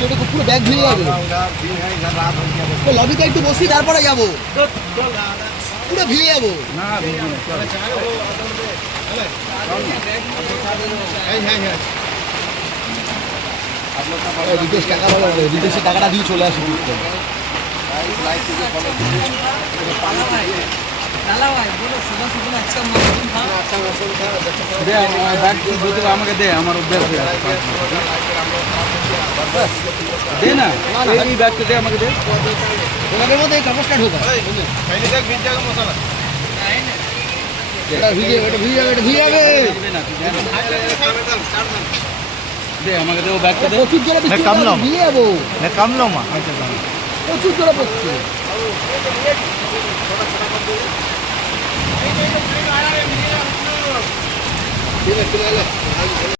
বৃষ্টি হলে পুরো ব্যাগ ধুয়ে যাবে। তো লবিতে একটু বসি তারপরে যাবো, পুরো ভিজে যাবো। রিতেশ টাকা বলো, রিতেশের টাকাটা দিয়ে চলে আসি। আমাকে দে, আমার অভ্যাস হয়ে আছে। দে না, এই ব্যাগটা দে আমাকে, দে। ওনাদের মধ্যে এই কাপড়টা ঢোকা দে আমাকে, দে ও ব্যাগটা দে। প্রচুর জোরে বৃষ্টি হলে ভিজে যাবো। প্রচুর জোরে পড়ছে। ঠিক আছে।